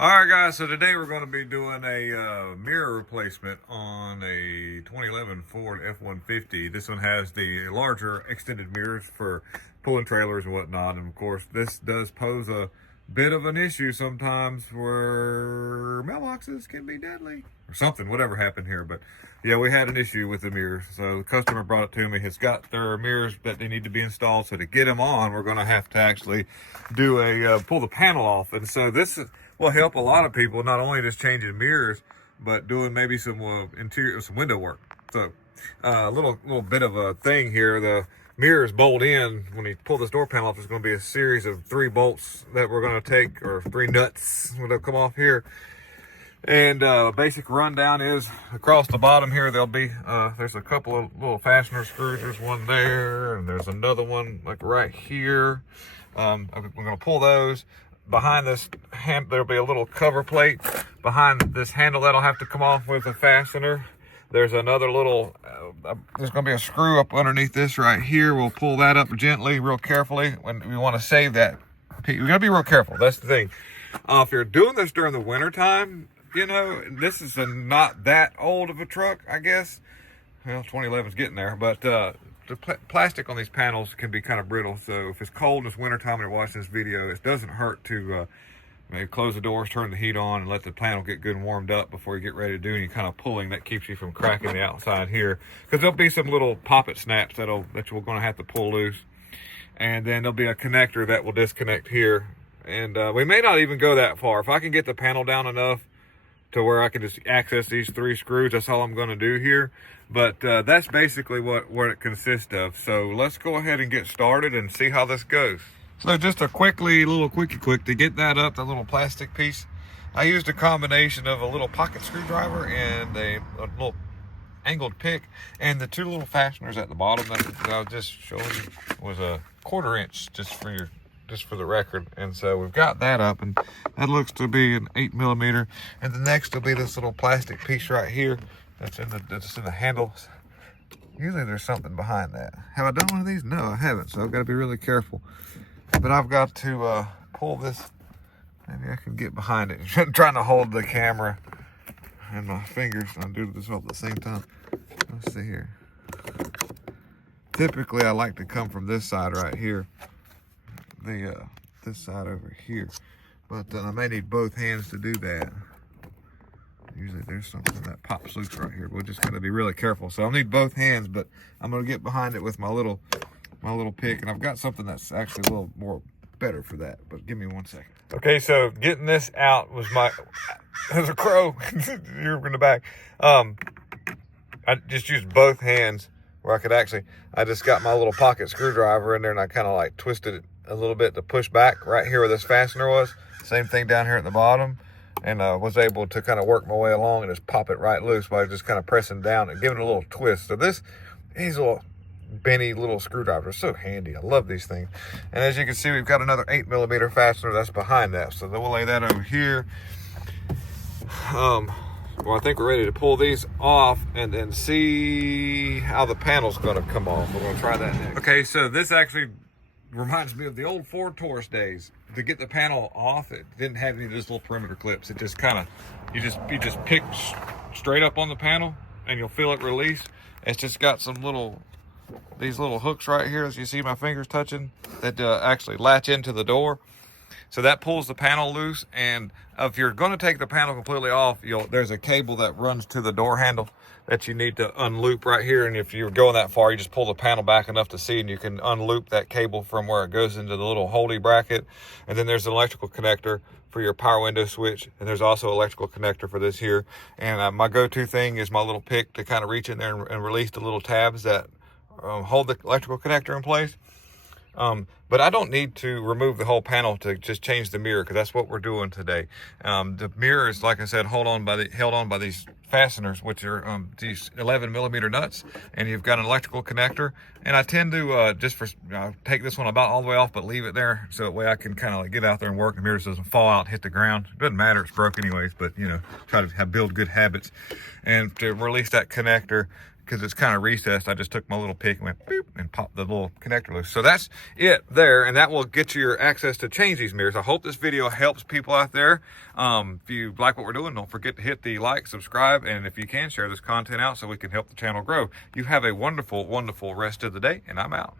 All right, guys, so today we're going to be doing a mirror replacement on a 2011 Ford F-150. This one has the larger extended mirrors for pulling trailers and whatnot. And of course, this does pose a bit of an issue sometimes where mailboxes can be deadly or something, whatever happened here. But yeah, we had an issue with the mirrors. So the customer brought it to me. It's got their mirrors that they need to be installed. So to get them on, we're going to have to actually do pull the panel off. And so this will help a lot of people, not only just changing mirrors, but doing maybe some some window work. So a little bit of a thing here. The mirrors bolt in. When you pull this door panel off, there's going to be a series of 3 bolts that we're going to take, or 3 nuts when they'll come off here. And basic rundown is across the bottom here, there'll be there's a couple of little fastener screws. There's one there, and there's another one like right here. We're going to pull those. Behind this hand, there'll be a little cover plate behind this handle that'll have to come off with a fastener. There's another little, there's going to be a screw up underneath this right here. We'll pull that up gently, real carefully. When we want to save that, we got to be real careful. That's the thing. If you're doing this during the winter time, you know, this is not that old of a truck, I guess. Well, 2011's getting there, but the plastic on these panels can be kind of brittle. So if it's cold and it's wintertime and you're watching this video, it doesn't hurt to maybe close the doors, turn the heat on, and let the panel get good and warmed up before you get ready to do any kind of pulling. That keeps you from cracking the outside here, because there'll be some little poppet snaps that we're going to have to pull loose. And then there'll be a connector that will disconnect here. And we may not even go that far. If I can get the panel down enough to where I can just access these 3 screws, that's all I'm going to do here. But that's basically what it consists of. So let's go ahead and get started and see how this goes. So just a quickie to get that up, the little plastic piece. I used a combination of a little pocket screwdriver and a little angled pick, and the 2 little fasteners at the bottom that I was just showing you was a 1/4 inch, just for the record. And so we've got that up, and that looks to be an 8mm. And the next will be this little plastic piece right here that's in the handle. Usually there's something behind that. Have I done one of these? No, I haven't. So I've got to be really careful. But I've got to pull this. Maybe I can get behind it. I'm trying to hold the camera and my fingers. I'm doing this all at the same time. Let's see here. Typically, I like to come from this side right here. This side over here, but I may need both hands to do that. Usually there's something that pops loose right here. We're just going to be really careful. So I'll need both hands, but I'm going to get behind it with my little pick, and I've got something that's actually a little more better for that. But give me 1 second. Okay, so getting this out was there's a crow. You're in the back. I just used both hands where I just got my little pocket screwdriver in there, and I kind of like twisted it a little bit to push back right here where this fastener was. Same thing down here at the bottom, and I was able to kind of work my way along and just pop it right loose by just kind of pressing down and giving it a little twist. So these little benny little screwdrivers are so handy. I love these things. And as you can see, we've got another 8mm fastener that's behind that. So then we'll lay that over here. Well, I think we're ready to pull these off and then see how the panel's going to come off. We're going to try that next. Okay, so this actually reminds me of the old Ford Taurus days. To get the panel off, it didn't have any of those little perimeter clips. It just kind of, you just pick straight up on the panel and you'll feel it release. It's just got these little hooks right here, as you see my fingers touching, that actually latch into the door. So that pulls the panel loose. And if you're going to take the panel completely off, there's a cable that runs to the door handle that you need to unloop right here. And if you're going that far, you just pull the panel back enough to see, and you can unloop that cable from where it goes into the little holdy bracket. And then there's an electrical connector for your power window switch, and there's also an electrical connector for this here. And my go-to thing is my little pick to kind of reach in there and release the little tabs that hold the electrical connector in place. But I don't need to remove the whole panel to just change the mirror, because that's what we're doing today. The mirror is, like I said, held on by these fasteners, which are these 11mm nuts, and you've got an electrical connector. And I tend to take this one about all the way off, but leave it there so that way I can kind of like get out there and work. The mirror doesn't fall out, hit the ground. It doesn't matter, it's broke anyways, but you know, try to build good habits. And to release that connector, because it's kind of recessed, I just took my little pick and went boop and popped the little connector loose. So that's it there, and that will get you your access to change these mirrors. I hope this video helps people out there. If you like what we're doing, don't forget to hit the like, subscribe, and if you can, share this content out so we can help the channel grow. You have a wonderful, wonderful rest of the day, and I'm out.